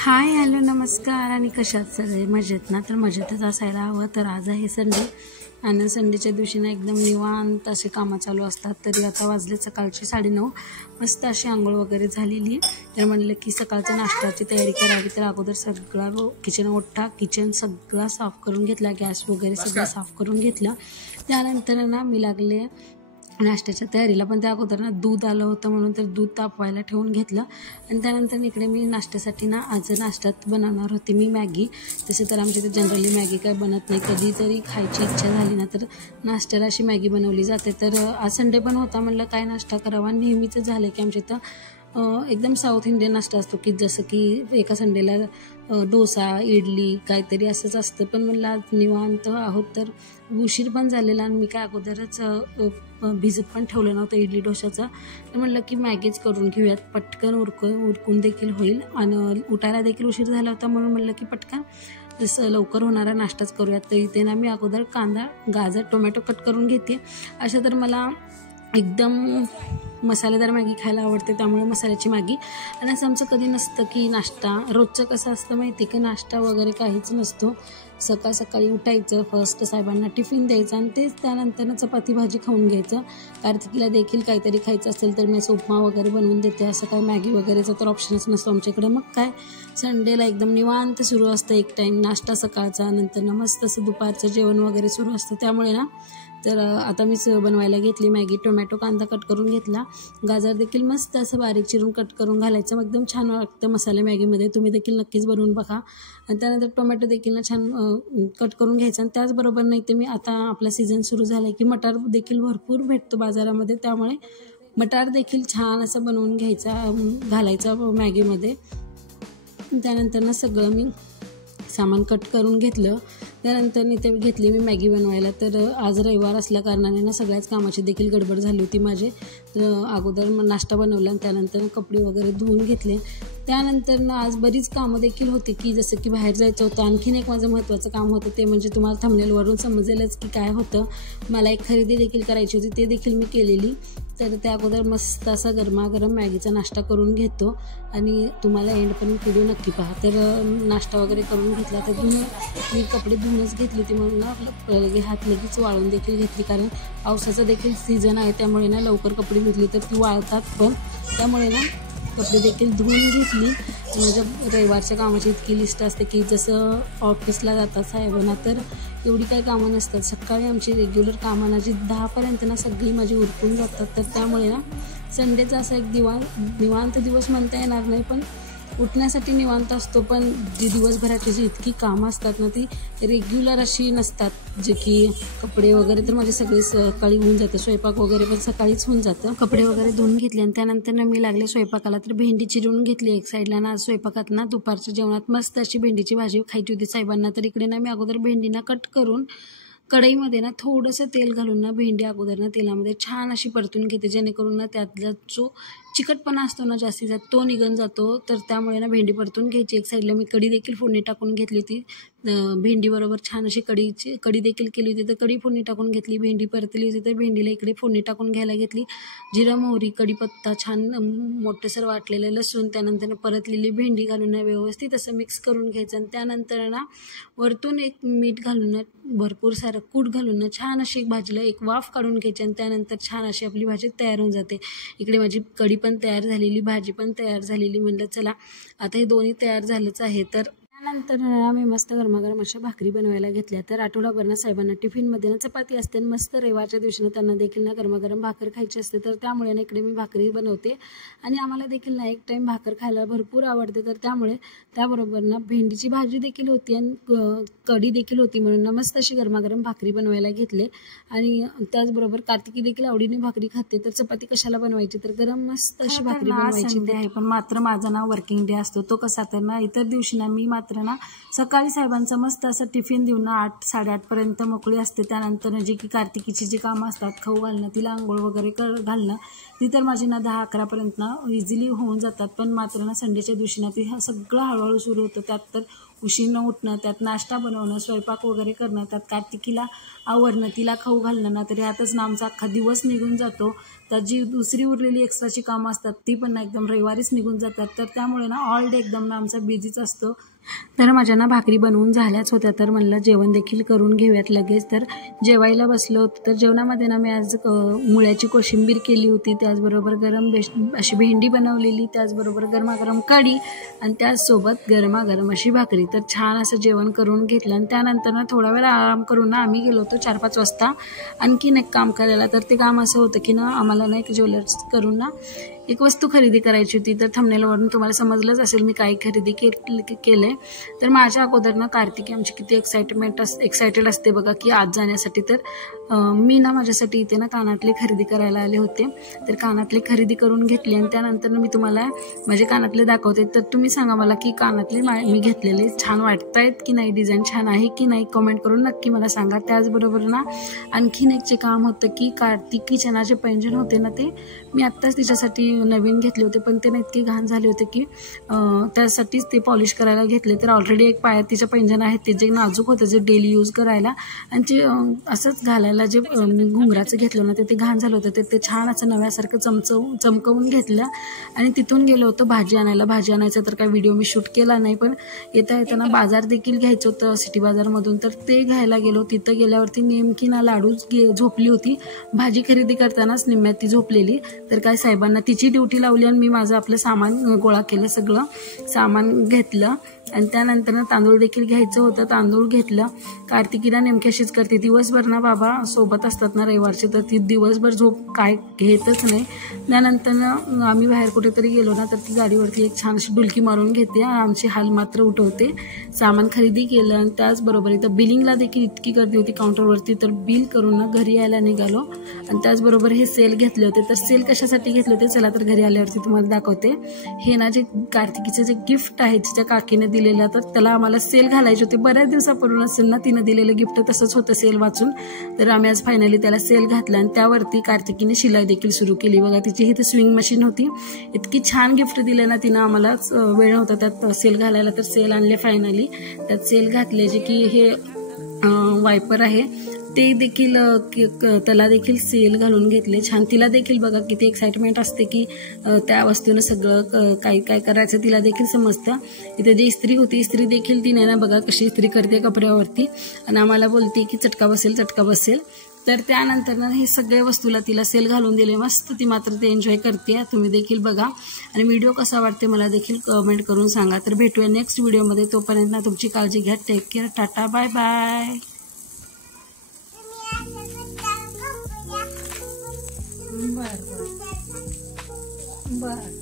Hi hello नमस्कार आणि कशात सगळे मजेत ना? तर मजेतच असायला हवं. तर आज आहे संडे आणि संडेच्या दिवशी ना एकदम निवांत असे कामं चालू असतात. तरी आता वाजले सकाळचे 9:30. मस्त अशी आंघोळ वगैरे झालेली. तर म्हणलं की सकाळच्या नाश्त्याची तयारी करावी. तर अगोदर सगळा किचन सगळा साफ करून घेतला, गॅस वगैरे सगळं साफ करून घेतलं. त्यानंतर ना मी लागले नाश्त्याच्या तयारीला. पण त्या अगोदर ना दूध आलं होतं म्हणून तर दूध तापवायला ठेवून घेतलं. आणि त्यानंतर इकडे मी नाश्त्यासाठी ना आज नाश्त्यात बनवणार होती मी मॅगी. तसे तर आमच्या इथे जनरली मॅगी काय बनत नाही, कधीतरी खायची इच्छा झाली ना तर नाश्त्याला अशी मॅगी बनवली जाते. तर आज संडे पण होता, म्हणलं काय नाश्ता करावा. नेहमीच झालं की आमच्या इथं एकदम साऊथ इंडियन नाश्ता असतो की जसं की एका संडेला डोसा इडली काहीतरी असंच असतं. पण म्हणलं आज निवांत आहोत तर उशीर पण झालेला आणि मी काय अगोदरच भिजत पण ठेवलं नव्हतं इडली डोशाचं. तर म्हणलं की मॅगीच करून घेऊयात, पटकन उरकून देखील होईल आणि उठायला देखील उशीर झाला होता म्हणून म्हणलं की पटकन जसं लवकर होणारा नाश्ताच करूयात. तर इथे ना मी अगोदर कांदा गाजर टोमॅटो कट करून घेते. अशा तर मला एकदम मसालेदार मॅगी खायला आवडते, त्यामुळे मसाल्याची मॅगी. आणि असं आमचं कधी नसतं की नाश्ता रोजचं कसं असतं माहिती आहे की नाश्ता वगैरे काहीच नसतो. सकाळी उठायचं, फर्स्ट साहेबांना टिफिन द्यायचं आणि तेच त्यानंतर चपाती भाजी खाऊन घ्यायचं. कार्तिकीला देखील काहीतरी खायचं असेल तर मी असं उपमा वगैरे बनवून देते. असं काय मॅगी वगैरेचा तर ऑप्शनच नसतो आमच्याकडे. मग काय संडेला एकदम निवांत सुरू असतं एक टाईम नाश्ता सकाळचा, नंतर ना मस्त असं दुपारचं जेवण वगैरे सुरू असतं. त्यामुळे ना तर आता मीच बनवायला घेतली मॅगी. टोमॅटो कांदा कट करून घेतला, गाजर देखील मस्त असं बारीक चिरून कट करून घालायचं. मग एकदम छान वाटतं मसाले मॅगीमध्ये. तुम्ही देखील नक्कीच बनवून बघा. आणि त्यानंतर टोमॅटो देखील ना छान कट करून घ्यायचं. आणि त्याचबरोबर नाही ते मी आता आपला सीझन सुरू झाला आहे की मटार देखील भरपूर भेटतो बाजारामध्ये, त्यामुळे मटार देखील छान असं बनवून घालायचा मॅगीमध्ये. त्यानंतर ना सगळं मी सामान कट करून घेतलं. त्यानंतर ते घेतली मी मॅगी बनवायला. तर आज रविवार असल्या कारणाने ना सगळ्याच कामाची देखील गडबड झाली होती माझे. तर अगोदर नाश्ता बनवला आणि त्यानंतर कपडे वगैरे धुवून घेतले. त्यानंतर ना आज बरीच कामं देखील होती की जसं की बाहेर जायचं होतं. आणखीन एक माझं महत्त्वाचं काम होतं, ते म्हणजे तुम्हाला थंबनेलवरून समजेलच की काय होतं. मला एक खरेदी देखील करायची होती, ते देखील मी केलेली. तर त्या अगोदर मस्त असा गरमागरम मॅगीचा नाश्ता करून घेतो आणि तुम्हाला एंडपर्यंत व्हिडिओ नक्की पहा. तर नाश्ता वगैरे करून घेतला. तर मी कपडे धुवूनच घेतली होती म्हणून ना हात लगेच वाळून देखील घेतली, कारण पावसाचा देखील सीझन आहे. त्यामुळे ना लवकर कपडे धुतली तर ती वाळतात पण, त्यामुळे ना कपडे देखील धुवून घेतली. माझ्या रविवारच्या कामाची इतकी लिस्ट असते की जसं ऑफिसला जातात साहेबांना तर एवढी काही कामं नसतात. सकाळी आमची रेग्युलर कामं ना जी 10पर्यंत ना सगळी माझी उरकून जातात. तर त्यामुळे ना संडेचा असा एक निवांत दिवस म्हणता येणार नाही, पण उठण्यासाठी निवांत असतो. पण जी दिवसभराची जी इतकी कामं असतात ना ती रेग्युलर अशी नसतात, जे की कपडे वगैरे तर माझे सगळे सकाळी होऊन जातं. स्वयंपाक वगैरे पण सकाळीच होऊन जातं. कपडे वगैरे धुवून घेतले आणि त्यानंतर ना मी लागले स्वयंपाकाला. तर भेंडी चिरून घेतली एक साईडला. ना स्वयंपाकात ना दुपारच्या जेवणात मस्त अशी भेंडीची भाजी खायची होती साहेबांना. तर इकडे ना मी अगोदर भेंडीना कट करून कढईमध्ये ना थोडंसं तेल घालून ना भेंडी अगोदर ना तेलामध्ये छान अशी परतून घेते, जेणेकरून ना त्यातला जो चिकटपणा असतो ना जास्तीचा तो निघून जातो. तर त्यामुळे ना भेंडी परतून घ्यायची. एक साईडला मी कढी देखील फोडणी टाकून घेतली होती. भेंडीबरोबर छान अशी कढी देखील केली होती. तर कढी फोडणी टाकून घेतली. भेंडी परतली होती तर भेंडीला इकडे फोडणी टाकून घ्यायला घेतली. जिरा मोहरी कढीपत्ता छान मोठंसर वाटलेलं लसूण, त्यानंतर परतलेली भेंडी घालून ना व्यवस्थित असं मिक्स करून घ्यायचं. आणि त्यानंतर ना वरतून एक मीठ घालून ना भरपूर सारं कूट घालून ना छान अशी भाजीला एक वाफ काढून घ्यायची. आणि त्यानंतर छान अशी आपली भाजी तयार होऊन जाते. इकडे माझी कढी पण तयार झालेली, भाजी पण तयार झालेली. म्हणलं चला आता हे दोन्ही तयार झालंच आहे. तर त्यानंतर आम्ही मस्त गरमागरम अशा भाकरी बनवायला घेतल्या. तर आठवडाभर ना साहेबांना टिफिनमध्ये ना चपाती असते आणि मस्त रविवारच्या दिवशी ना त्यांना देखील ना गरमागरम भाकर खायची असते. तर त्यामुळे ना इकडे मी भाकरी बनवते आणि आम्हाला देखील ना एक टाईम भाकर खायला भरपूर आवडते. तर त्यामुळे त्याबरोबर ना भेंडीची भाजी देखील होती आणि कढी देखील होती, म्हणून ना मस्त अशी गरमागरम भाकरी बनवायला घेतले. आणि त्याचबरोबर कार्तिकी देखील आवडीने भाकरी खाते. तर चपाती कशाला बनवायची, तर गरम मस्त अशी भाकरी बनवायची आहे. पण मात्र माझा ना वर्किंग डे असतो. तो कसा तर ना इतर दिवशी ना मी मात्र ना सकाळी साहेबांचं मस्त असं टिफिन देऊन ना 8-8:30 मोकळी असते. त्यानंतर जी की कार्तिकीची जी कामं असतात, खाऊ घालणं, तिला आंघोळ वगैरे घालणं, ती तर माझी ना 10-11पर्यंत ना इझिली होऊन जातात. पण मात्र ना संडेच्या दिवशी ना ती सगळं हळूहळू सुरू होतं. त्यात तर उशिरा उठणं, त्यात नाश्ता बनवणं, स्वयंपाक वगैरे करणं, त्यात कार्तिकीला आवरणं, तिला खाऊ घालणं ना, तरी यातच ना आमचा अख्खा दिवस निघून जातो. तर जी दुसरी उरलेली एक्स्ट्राची कामं असतात ती पण ना एकदम रविवारीच निघून जातात. तर त्यामुळे ना ऑल डे एकदम ना आमचा बिझीच असतो. तर माझ्या ना भाकरी बनवून झाल्याच होत्या, तर म्हणलं जेवण देखील करून घेऊयात लगेच. तर जेवायला बसलो होतो. तर जेवणामध्ये ना मी आज मुळ्याची कोशिंबीर केली होती, त्याचबरोबर अशी भेंडी बनवलेली, त्याचबरोबर गरमागरम कढी आणि त्याचसोबत गरमागरम अशी भाकरी. तर छान असं जेवण करून घेतलं आणि त्यानंतर ना थोडा वेळ आराम करून ना आम्ही गेलो होतो 4-5 वाजता आणखीन एक काम करायला. तर ते काम असं होतं की ना आम्हाला ना एक ज्वेलर्स करून ना एक वस्तू खरेदी करायची होती. तर थंबनेलवरून तुम्हाला समजलंच असेल मी काय खरेदी केलंय. तर माझ्या अगोदर ना कार्तिकी आमची किती एक्सायटेड असते बघा की आज जाण्यासाठी. तर मी ना माझ्यासाठी इथे ना कानातले खरेदी करायला आले होते. तर कानातले खरेदी करून घेतले आणि त्यानंतर मी तुम्हाला माझे कानातले दाखवते. तर तुम्ही सांगा मला की कानातले मी घेतलेले छान वाटतायत की नाही, डिझाईन छान आहे की नाही, कमेंट करून नक्की मला सांगा. त्याचबरोबर ना आणखीन एक जे काम होतं की कार्तिकीचे ना जे पैंजण होते ना ते मी आत्ताच तिच्यासाठी नवीन घेतले होते, पण ते ना इतके घाण झाले होते की त्यासाठीच ते पॉलिश करायला घेतले. तर ऑलरेडी एक पायात तिच्या पैंजण आहेत ते जे नाजूक होतं, जे डेली यूज करायला आणि ते असंच घालायला जे घुंगराचं घेतलं ना ते घाण झालं होतं. ते छान असं नव्यासारखं चमकवून घेतलं आणि तिथून गेलो होतो भाजी आणायला. भाजी आणायचा तर काय व्हिडिओ मी शूट केला नाही, पण येताना बाजार देखील घ्यायचं होतं सिटी बाजारमधून. तर ते घ्यायला गेलो. तिथं गेल्यावरती नेमकी ना लाडू झोपली होती. भाजी खरेदी करतानाच निम्म्यात ती झोपलेली. तर काय साहेबांना तिची ड्युटी लावली आणि मी माझं आपलं सामान गोळा केलं, सगळं सामान घेतलं आणि त्यानंतर ना तांदूळ देखील घ्यायचं होतं. तांदूळ घेतलं. कार्तिकीला नेमकी अशीच करते, दिवसभर ना बाबा सोबत असतात ना रविवारचे, तर ती दिवसभर झोप काय घेतच नाही. त्यानंतर ना आम्ही बाहेर कुठेतरी गेलो ना तर ती गाडीवरती एक छान अशी डुलकी मारून घेते आणि आमची हाल मात्र उठवते. सामान खरेदी केलं आणि त्याचबरोबर इथं बिलिंगला देखील इतकी गर्दी होती काउंटरवरती. तर बिल करून ना घरी यायला निघालो आणि त्याचबरोबर हे सेल घेतले होते. तर सेल कशासाठी घेतले होते चला तर घरी आल्यावरती तुम्हाला दाखवते. हे ना जे कार्तिकीचे जे गिफ्ट आहे तिच्या काकीने दिलेलं, तर त्याला आम्हाला सेल घालायचे होते. बऱ्याच दिवसापूर्वी असेल ना तिनं दिलेलं गिफ्ट तसंच होतं सेल वाचून. तर आम्ही आज फायनली त्याला सेल घातला आणि त्यावरती कार्तिकीने शिलाई देखील सुरू केली. बघा तिची ही तर स्विंग मशीन होती. इतकी छान गिफ्ट दिलं ना तिनं आम्हाला, वेळ नव्हता त्यात सेल घालायला. तर सेल आणले फायनली, त्यात सेल घातले. जे की हे वायपर आहे ते देखील त्याला देखील सेल घालून घेतले. छान, तिला देखील बघा किती एक्साइटमेंट असते की त्या वस्तूनं सगळं काय काय करायचं तिला देखील समजतं. इथे जी इस्त्री होती, इस्त्री देखील तिने ना बघा कशी इस्त्री करते कपड्यावरती आणि आम्हाला बोलते की चटका बसेल. तर त्यानंतर ना हे सगळे वस्तूला तिला सेल घालून दिले. मस्त ती मात्र ते एन्जॉय करते. तुम्ही देखील बघा आणि व्हिडिओ कसा वाटते मला देखील कमेंट करून सांगा. तर भेटूया नेक्स्ट व्हिडिओमध्ये. तोपर्यंत ना तुमची काळजी घ्या. Take care. Tata, bye bye. बर